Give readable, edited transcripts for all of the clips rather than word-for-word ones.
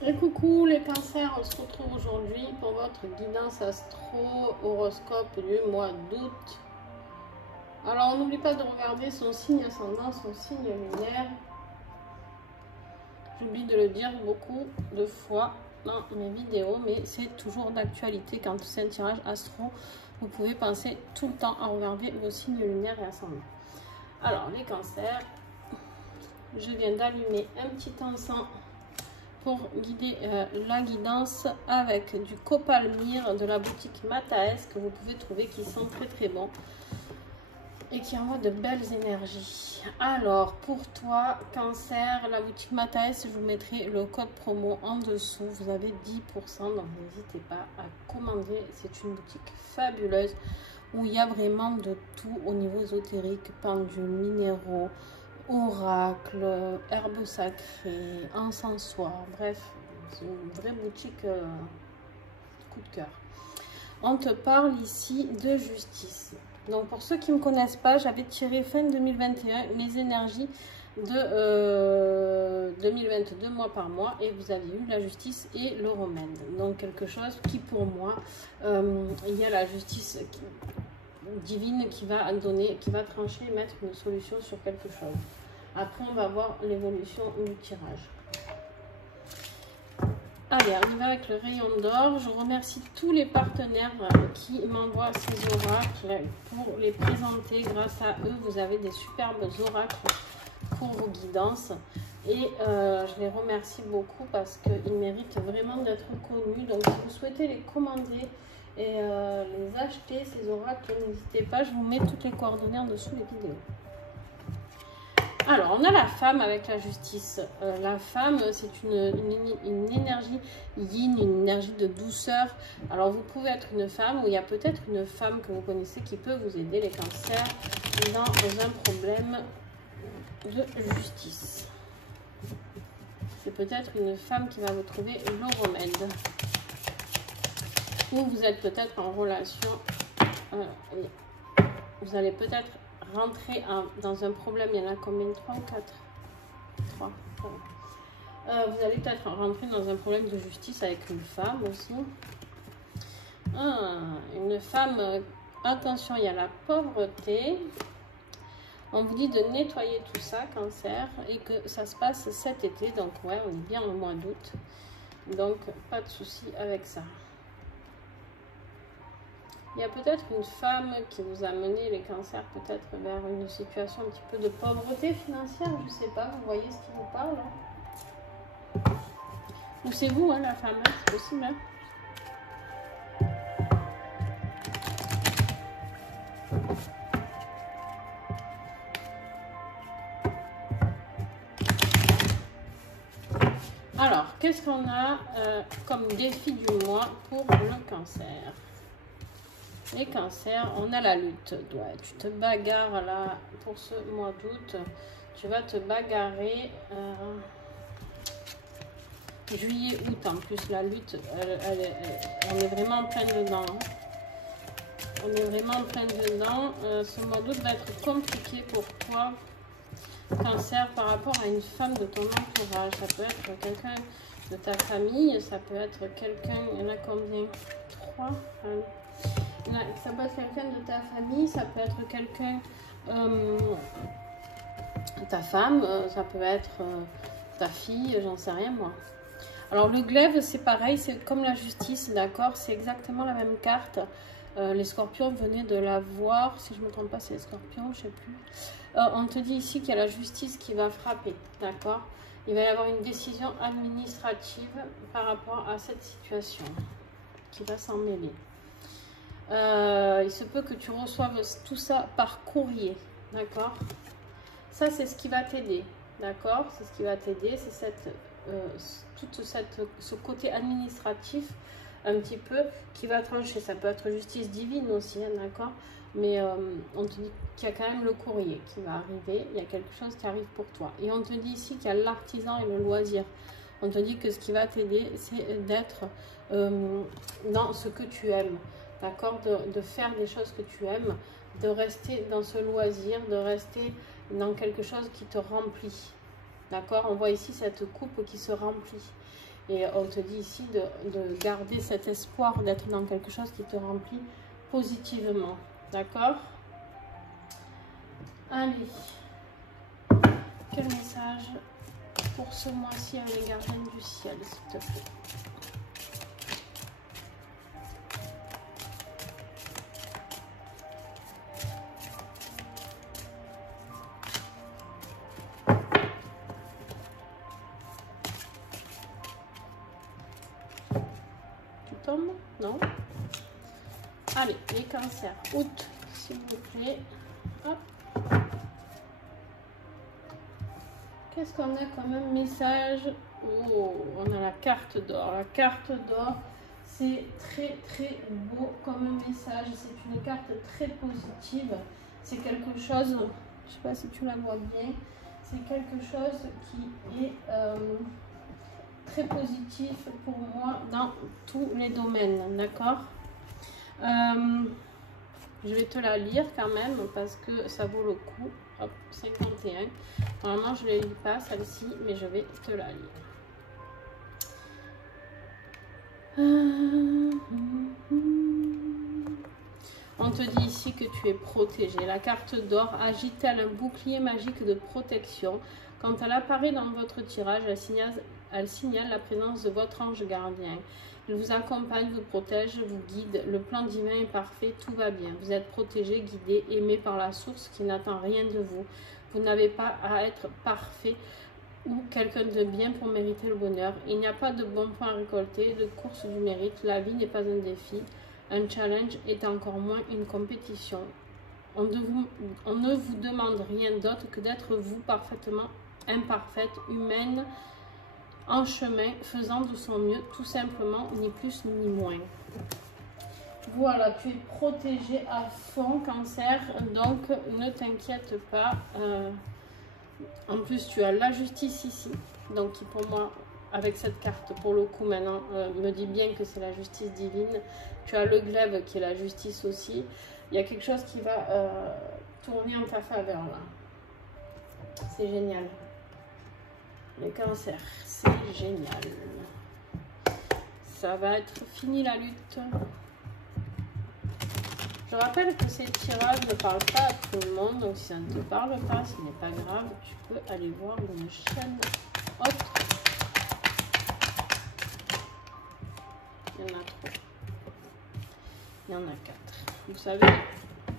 Et coucou les cancers, on se retrouve aujourd'hui pour votre guidance astro horoscope du mois d'août. Alors on n'oublie pas de regarder son signe ascendant, son signe lunaire. J'oublie de le dire beaucoup de fois dans mes vidéos, mais c'est toujours d'actualité quand c'est un tirage astro. Vous pouvez penser tout le temps à regarder vos signes lunaires et ascendants. Alors les cancers, je viens d'allumer un petit encens pour guider la guidance avec du copalmyre de la boutique Mataes que vous pouvez trouver, qui sent très bon et qui envoie de belles énergies. Alors pour toi cancer, la boutique Mataes, je vous mettrai le code promo en dessous, vous avez 10%, donc n'hésitez pas à commander. C'est une boutique fabuleuse où il y a vraiment de tout au niveau ésotérique, pendules, minéraux, oracle, herbes sacrées, encensoirs, bref, c'est une vraie boutique coup de cœur. On te parle ici de justice. Donc pour ceux qui ne me connaissent pas, j'avais tiré fin 2021 les énergies de 2022 mois par mois, et vous avez eu la justice et le remède. Donc quelque chose qui pour moi, il y a la justice divine qui va donner, qui va trancher et mettre une solution sur quelque chose. Après, on va voir l'évolution du tirage. Allez, on y va avec le rayon d'or. Je remercie tous les partenaires qui m'envoient ces oracles pour les présenter. Grâce à eux, vous avez des superbes oracles pour vos guidances. Et je les remercie beaucoup parce qu'ils méritent vraiment d'être connus. Donc, si vous souhaitez les commander et les acheter, ces oracles, n'hésitez pas. Je vous mets toutes les coordonnées en dessous des vidéos. Alors, on a la femme avec la justice. La femme, c'est une énergie yin, une énergie de douceur. Alors, vous pouvez être une femme, ou il y a peut-être une femme que vous connaissez qui peut vous aider, les cancers, dans un problème de justice. C'est peut-être une femme qui va vous trouver le remède. Ou vous êtes peut-être en relation, vous allez peut-être rentrer dans un problème. Il y en a combien? 3 ou 4? 3. Vous allez peut-être rentrer dans un problème de justice avec une femme aussi. Une femme, attention, il y a la pauvreté. On vous dit de nettoyer tout ça, cancer, et que ça se passe cet été. Donc ouais, on est bien au mois d'août. Donc pas de souci avec ça. Il y a peut-être une femme qui vous a mené, les cancers, peut-être vers une situation un petit peu de pauvreté financière, je ne sais pas, vous voyez ce qui vous parle. Hein. Ou c'est vous, hein, la femme, hein, c'est possible. Hein. Alors, qu'est-ce qu'on a comme défi du mois pour le cancer? Les cancers, on a la lutte. Ouais, tu te bagarres là pour ce mois d'août. Tu vas te bagarrer. Juillet, août en plus, la lutte, on est vraiment en plein dedans. On est vraiment en plein dedans. Ce mois d'août va être compliqué pour toi, cancer, par rapport à une femme de ton entourage. Ça peut être quelqu'un de ta famille, ça peut être quelqu'un, il y en a combien? 3 femmes. Ça peut être quelqu'un de ta famille, ça peut être quelqu'un, ta femme, ça peut être ta fille, j'en sais rien moi. Alors le glaive, c'est pareil, c'est comme la justice, d'accord, c'est exactement la même carte. Les scorpions, venaient de la voir, si je ne me trompe pas, c'est les scorpions, je ne sais plus. On te dit ici qu'il y a la justice qui va frapper, d'accord. Il va y avoir une décision administrative par rapport à cette situation qui va s'en mêler. Il se peut que tu reçoives tout ça par courrier, d'accord. Ça, c'est ce qui va t'aider, d'accord. C'est ce qui va t'aider, c'est ce côté administratif un petit peu qui va trancher. Ça peut être justice divine aussi, hein, d'accord. Mais on te dit qu'il y a quand même le courrier qui va arriver. Il y a quelque chose qui arrive pour toi. Et on te dit ici qu'il y a l'artisan et le loisir. On te dit que ce qui va t'aider, c'est d'être dans ce que tu aimes. D'accord, de faire des choses que tu aimes, de rester dans ce loisir, de rester dans quelque chose qui te remplit. D'accord, on voit ici cette coupe qui se remplit. Et on te dit ici de garder cet espoir d'être dans quelque chose qui te remplit positivement. D'accord? Allez. Quel message pour ce mois-ci avec les gardiens du ciel, s'il te plaît? Non. Allez, les cancers. Août, s'il vous plaît. Hop. Qu'est-ce qu'on a comme un message? Oh, on a la carte d'or. La carte d'or, c'est très très beau comme un message. C'est une carte très positive. C'est quelque chose, je ne sais pas si tu la vois bien, c'est quelque chose qui est très positif pour moi dans tous les domaines, d'accord? Je vais te la lire quand même parce que ça vaut le coup. Hop, 51. Normalement, je ne les lis pas celle-ci, mais je vais te la lire. On te dit ici que tu es protégé. La carte d'or agit tel un bouclier magique de protection. Quand elle apparaît dans votre tirage, elle signale la présence de votre ange gardien. Il vous accompagne, vous protège, vous guide. Le plan divin est parfait, tout va bien. Vous êtes protégé, guidé, aimé par la source qui n'attend rien de vous. Vous n'avez pas à être parfait ou quelqu'un de bien pour mériter le bonheur. Il n'y a pas de bons points à récolter, de course du mérite. La vie n'est pas un défi, un challenge est encore moins une compétition. On ne vous demande rien d'autre que d'être vous parfaitement imparfaite, humaine, en chemin, faisant de son mieux, tout simplement, ni plus ni moins. Voilà, tu es protégé à fond, cancer, donc ne t'inquiète pas. En plus, tu as la justice ici, donc qui pour moi, avec cette carte, pour le coup maintenant, me dit bien que c'est la justice divine. Tu as le glaive qui est la justice aussi. Il y a quelque chose qui va tourner en ta faveur là. C'est génial. Les cancers, c'est génial. Ça va être fini la lutte. Je rappelle que ces tirages ne parlent pas à tout le monde, donc si ça ne te parle pas, ce n'est pas grave, tu peux aller voir une chaîne autre. Il y en a 3. Il y en a 4. Vous savez,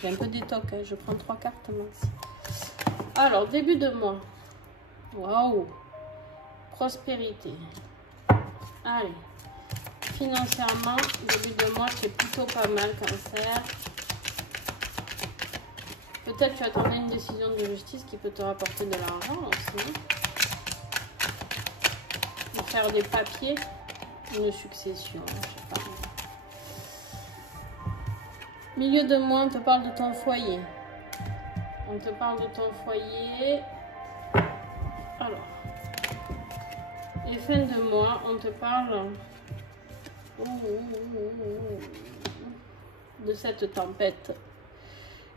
j'ai un peu d'étoc, hein, je prends 3 cartes maxi. Alors, début de mois. Waouh! Prospérité. Allez. Financièrement, début de mois, c'est plutôt pas mal, cancer. Peut-être tu attendais une décision de justice qui peut te rapporter de l'argent aussi. De faire des papiers, une succession, je sais pas. Milieu de mois, on te parle de ton foyer. On te parle de ton foyer. Alors. Et fin de mois, on te parle de cette tempête.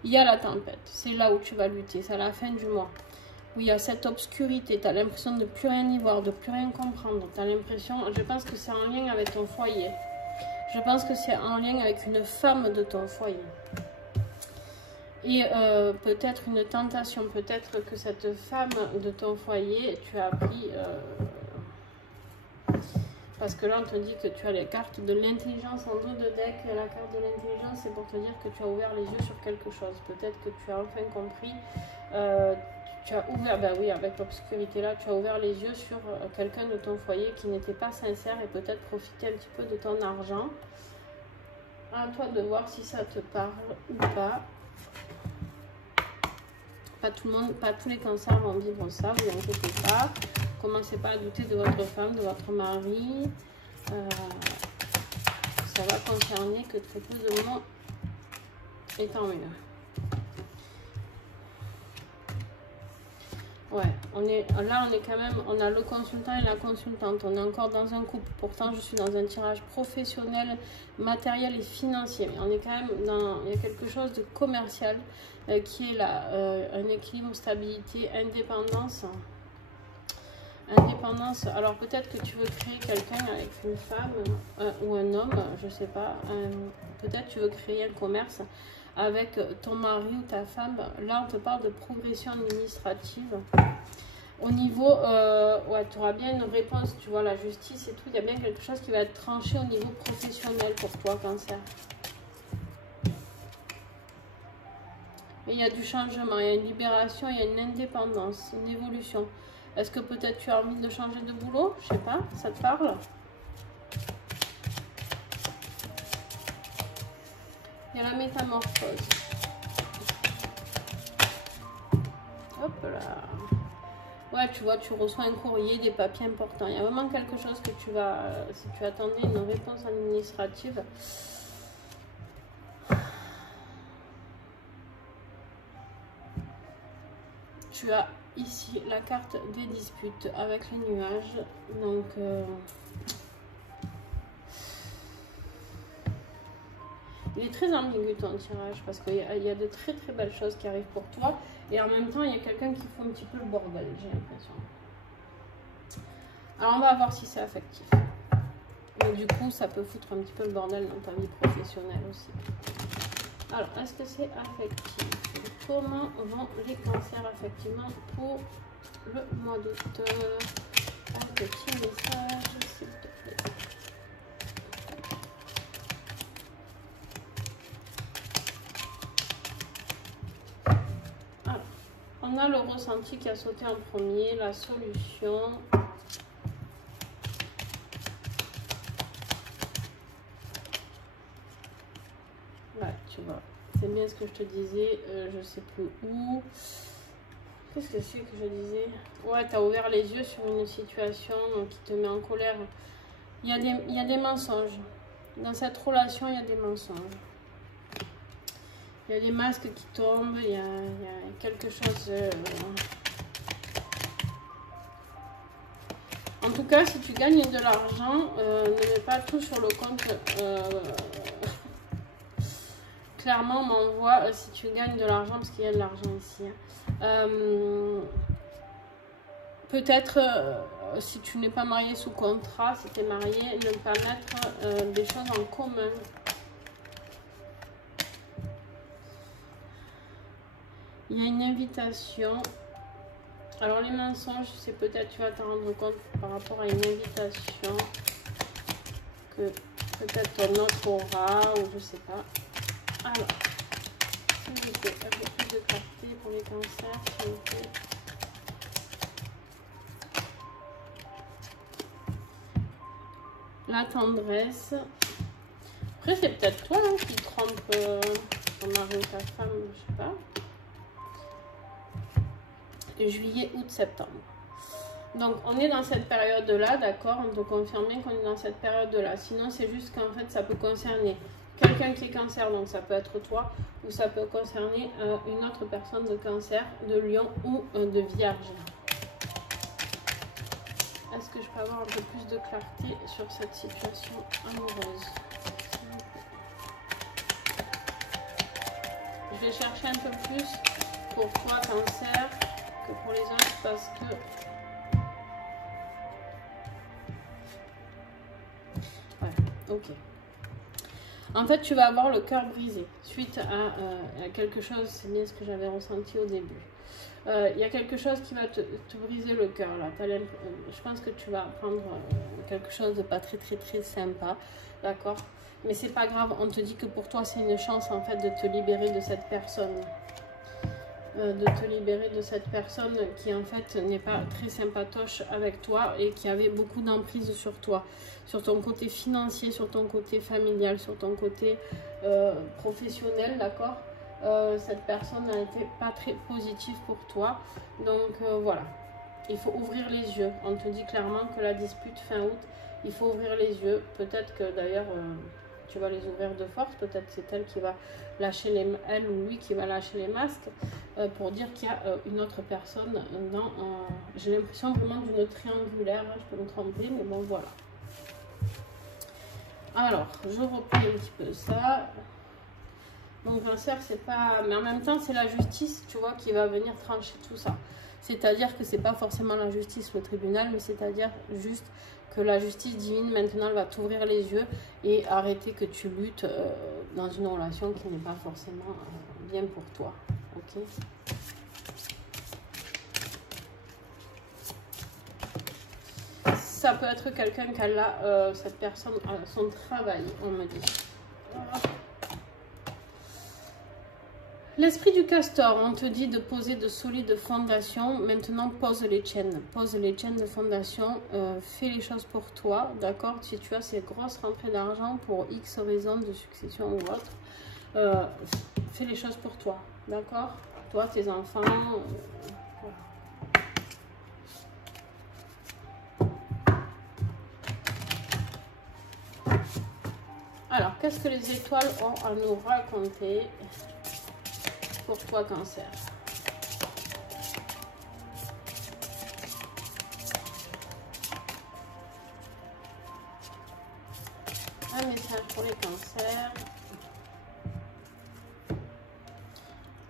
Il y a la tempête, c'est là où tu vas lutter, c'est à la fin du mois. Où il y a cette obscurité, tu as l'impression de ne plus rien y voir, de plus rien comprendre. Tu as l'impression, je pense que c'est en lien avec ton foyer. Je pense que c'est en lien avec une femme de ton foyer. Et peut-être une tentation, peut-être que cette femme de ton foyer, tu as appris... parce que là, on te dit que tu as les cartes de l'intelligence en dos de deck. Et la carte de l'intelligence, c'est pour te dire que tu as ouvert les yeux sur quelque chose. Peut-être que tu as enfin compris. Tu as ouvert, ben oui, avec l'obscurité là, tu as ouvert les yeux sur quelqu'un de ton foyer qui n'était pas sincère et peut-être profiter un petit peu de ton argent. À toi de voir si ça te parle ou pas. Pas tout le monde, pas tous les cancers vont vivre ça, vous inquiétez pas. Commencez pas à douter de votre femme, de votre mari. Ça va concerner que très peu de monde. Et tant mieux. Ouais, on est quand même, on a le consultant et la consultante. On est encore dans un couple. Pourtant, je suis dans un tirage professionnel, matériel et financier. Mais on est quand même dans, il y a quelque chose de commercial qui est là. Un équilibre, stabilité, indépendance. Indépendance. Alors peut-être que tu veux créer quelqu'un avec une femme ou un homme, je sais pas. Peut-être tu veux créer un commerce avec ton mari ou ta femme. Là, on te parle de progression administrative. Au niveau, ouais, tu auras bien une réponse, tu vois, la justice et tout. Il y a bien quelque chose qui va être tranché au niveau professionnel pour toi, Cancer. Et il y a du changement, il y a une libération, il y a une indépendance, une évolution. Est-ce que peut-être tu as envie de changer de boulot? Je sais pas, ça te parle? Il y a la métamorphose. Hop là. Ouais, tu vois, tu reçois un courrier, des papiers importants. Il y a vraiment quelque chose que tu vas... si tu attendais une réponse administrative... Tu as ici la carte des disputes avec les nuages. Donc, il est très ambigu ton tirage parce qu'il y a de très très belles choses qui arrivent pour toi. Et en même temps, il y a quelqu'un qui fait un petit peu le bordel, j'ai l'impression. Alors, on va voir si c'est affectif. Mais du coup, ça peut foutre un petit peu le bordel dans ta vie professionnelle aussi. Alors, est-ce que c'est affectif? Comment vont les cancers effectivement pour le mois d'août? Un petit message, s'il te plaît. Alors, on a le ressenti qui a sauté en premier, la solution. Ouais, tu vois. C'est bien ce que je te disais, je sais plus où. Qu'est-ce que c'est que je disais? Ouais, tu as ouvert les yeux sur une situation qui te met en colère. Il y a des mensonges. Dans cette relation, il y a des mensonges. Il y a des masques qui tombent, il y a quelque chose... En tout cas, si tu gagnes de l'argent, ne mets pas tout sur le compte... Clairement, on m'envoie si tu gagnes de l'argent, parce qu'il y a de l'argent ici. Hein. Peut-être, si tu n'es pas marié sous contrat, si tu es marié, ne pas mettre des choses en commun. Il y a une invitation. Alors, les mensonges, c'est peut-être, tu vas t'en rendre compte par rapport à une invitation que peut-être ton autre aura, ou je sais pas. Alors, s'il vous plaît, un peu plus de clarté pour les cancers, s'il vous plaît. La tendresse. Après, c'est peut-être toi hein, qui trompe ton mari ou ta femme, je sais pas. Juillet, août, septembre. Donc, on est dans cette période-là, d'accord? On peut confirmer qu'on est dans cette période-là. Sinon, c'est juste qu'en fait, ça peut concerner quelqu'un qui est cancer, donc ça peut être toi, ou ça peut concerner une autre personne de cancer, de lion ou de vierge. Est-ce que je peux avoir un peu plus de clarté sur cette situation amoureuse? Je vais chercher un peu plus pour toi, cancer, que pour les autres, parce que... Ouais, ok. En fait, tu vas avoir le cœur brisé suite à quelque chose, c'est bien ce que j'avais ressenti au début. Il y a quelque chose qui va te briser le cœur là. Je pense que tu vas apprendre quelque chose de pas très sympa, d'accord? Mais c'est pas grave, on te dit que pour toi c'est une chance en fait de te libérer de cette personne. Qui en fait n'est pas très sympatoche avec toi et qui avait beaucoup d'emprise sur toi, sur ton côté financier, sur ton côté familial, sur ton côté professionnel, d'accord? Cette personne n'a été pas très positive pour toi, donc voilà, il faut ouvrir les yeux. On te dit clairement que la dispute fin août, il faut ouvrir les yeux. Peut-être que d'ailleurs tu vas les ouvrir de force, peut-être c'est elle qui va lâcher elle ou lui qui va lâcher les masques pour dire qu'il y a une autre personne dans... J'ai l'impression vraiment d'une triangulaire, hein, je peux me tromper, mais bon voilà. Alors, je reprends un petit peu ça. Donc cancer, c'est pas... Mais en même temps, c'est la justice, tu vois, qui va venir trancher tout ça. C'est-à-dire que c'est pas forcément la justice, le tribunal, mais c'est-à-dire juste que la justice divine, maintenant, elle va t'ouvrir les yeux et arrêter que tu luttes dans une relation qui n'est pas forcément bien pour toi. Ok? Ça peut être quelqu'un qui a là, cette personne, son travail, on me dit. Voilà. L'esprit du castor, on te dit de poser de solides fondations. Maintenant, pose les chaînes. Pose les chaînes de fondation. Fais les choses pour toi, d'accord? Si tu as ces grosses rentrées d'argent pour X raisons de succession ou autre, fais les choses pour toi, d'accord? Toi, tes enfants. Voilà. Alors, qu'est-ce que les étoiles ont à nous raconter pour toi, Cancer? Un message pour les cancers.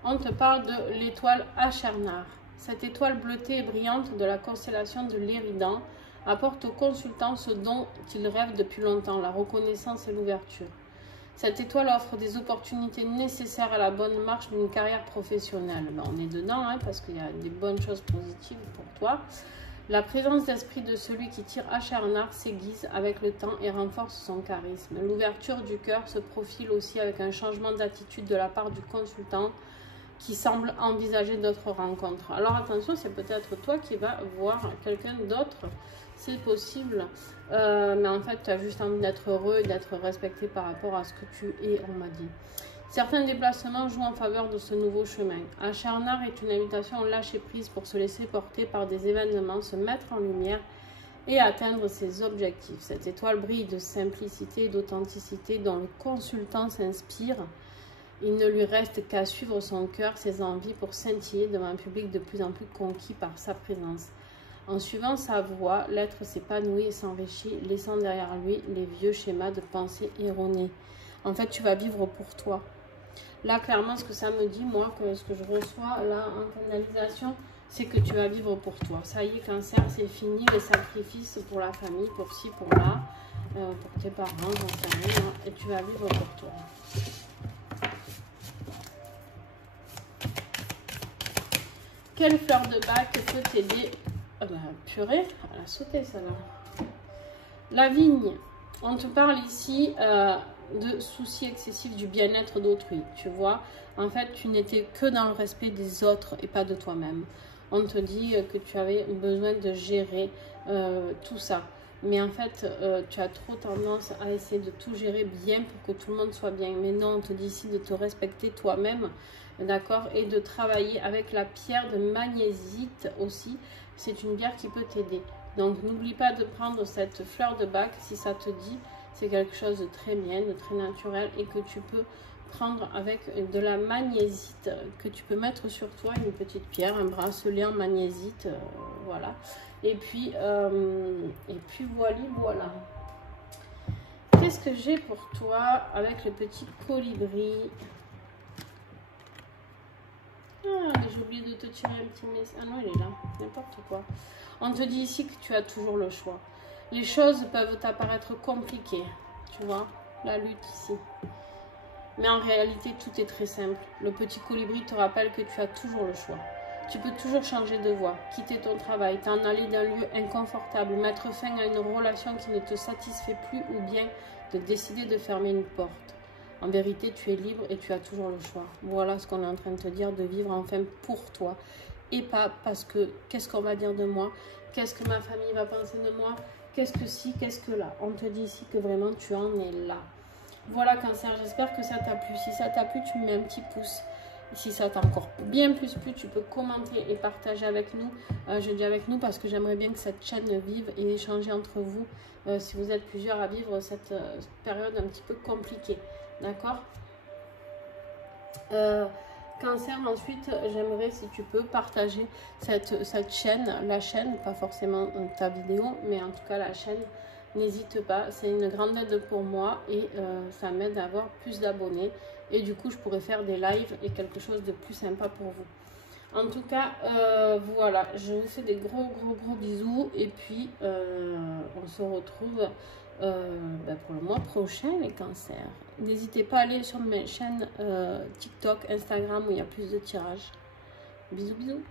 On te parle de l'étoile Achernar. Cette étoile bleutée et brillante de la constellation de l'Éridan apporte au consultant ce dont il rêve depuis longtemps, la reconnaissance et l'ouverture. Cette étoile offre des opportunités nécessaires à la bonne marche d'une carrière professionnelle. Ben, on est dedans, hein, parce qu'il y a des bonnes choses positives pour toi. La présence d'esprit de celui qui tire Achernar s'aiguise avec le temps et renforce son charisme. L'ouverture du cœur se profile aussi avec un changement d'attitude de la part du consultant qui semble envisager d'autres rencontres. Alors attention, c'est peut-être toi qui vas voir quelqu'un d'autre, c'est possible, mais en fait tu as juste envie d'être heureux et d'être respecté par rapport à ce que tu es, on m'a dit. Certains déplacements jouent en faveur de ce nouveau chemin. Achernar est une invitation au lâcher prise pour se laisser porter par des événements, se mettre en lumière et atteindre ses objectifs. Cette étoile brille de simplicité et d'authenticité dont le consultant s'inspire. Il ne lui reste qu'à suivre son cœur, ses envies pour scintiller devant un public de plus en plus conquis par sa présence. En suivant sa voie, l'être s'épanouit et s'enrichit, laissant derrière lui les vieux schémas de pensée erronés. En fait, tu vas vivre pour toi. Là, clairement, ce que ça me dit, moi, que ce que je reçois là en canalisation, c'est que tu vas vivre pour toi. Ça y est, Cancer, c'est fini, les sacrifices pour la famille, pour ci, pour là, pour tes parents, j'en sais rien, et tu vas vivre pour toi. Quelle fleur de bac peut t'aider? Oh bah, purée, elle a sauté ça là. La vigne, on te parle ici de soucis excessifs du bien-être d'autrui. Tu vois, en fait, tu n'étais que dans le respect des autres et pas de toi-même. On te dit que tu avais besoin de gérer tout ça. Mais en fait, tu as trop tendance à essayer de tout gérer bien pour que tout le monde soit bien. Mais non, on te dit ici de te respecter toi-même, d'accord? Et de travailler avec la pierre de magnésite aussi. C'est une pierre qui peut t'aider. Donc, n'oublie pas de prendre cette fleur de bac si ça te dit. C'est quelque chose de très bien, de très naturel et que tu peux prendre avec de la magnésite que tu peux mettre sur toi, une petite pierre, un bracelet en magnésite, voilà. Et puis voilà. Qu'est-ce que j'ai pour toi avec le petit colibri? Ah, j'ai oublié de te tirer un petit message. Ah non, il est là, n'importe quoi. On te dit ici que tu as toujours le choix. Les choses peuvent t'apparaître compliquées, tu vois, la lutte ici. Mais en réalité, tout est très simple. Le petit colibri te rappelle que tu as toujours le choix. Tu peux toujours changer de voie, quitter ton travail, t'en aller d'un lieu inconfortable, mettre fin à une relation qui ne te satisfait plus ou bien de décider de fermer une porte. En vérité, tu es libre et tu as toujours le choix. Voilà ce qu'on est en train de te dire, de vivre enfin pour toi. Et pas parce que, qu'est-ce qu'on va dire de moi? Qu'est-ce que ma famille va penser de moi? Qu'est-ce que si, qu'est-ce que là? On te dit ici que vraiment tu en es là. Voilà, Cancer, j'espère que ça t'a plu. Si ça t'a plu, tu me mets un petit pouce. Si ça t'a encore bien plus plu, tu peux commenter et partager avec nous. Je dis avec nous parce que j'aimerais bien que cette chaîne vive et échanger entre vous. Si vous êtes plusieurs à vivre cette période un petit peu compliquée. D'accord? Cancer, ensuite, j'aimerais, si tu peux, partager cette chaîne, la chaîne, pas forcément ta vidéo, mais en tout cas la chaîne. N'hésite pas, c'est une grande aide pour moi et ça m'aide à avoir plus d'abonnés. Et du coup, je pourrais faire des lives et quelque chose de plus sympa pour vous. En tout cas, voilà, je vous fais des gros bisous. Et puis, on se retrouve pour le mois prochain, les cancers. N'hésitez pas à aller sur mes chaînes TikTok, Instagram, où il y a plus de tirages. Bisous.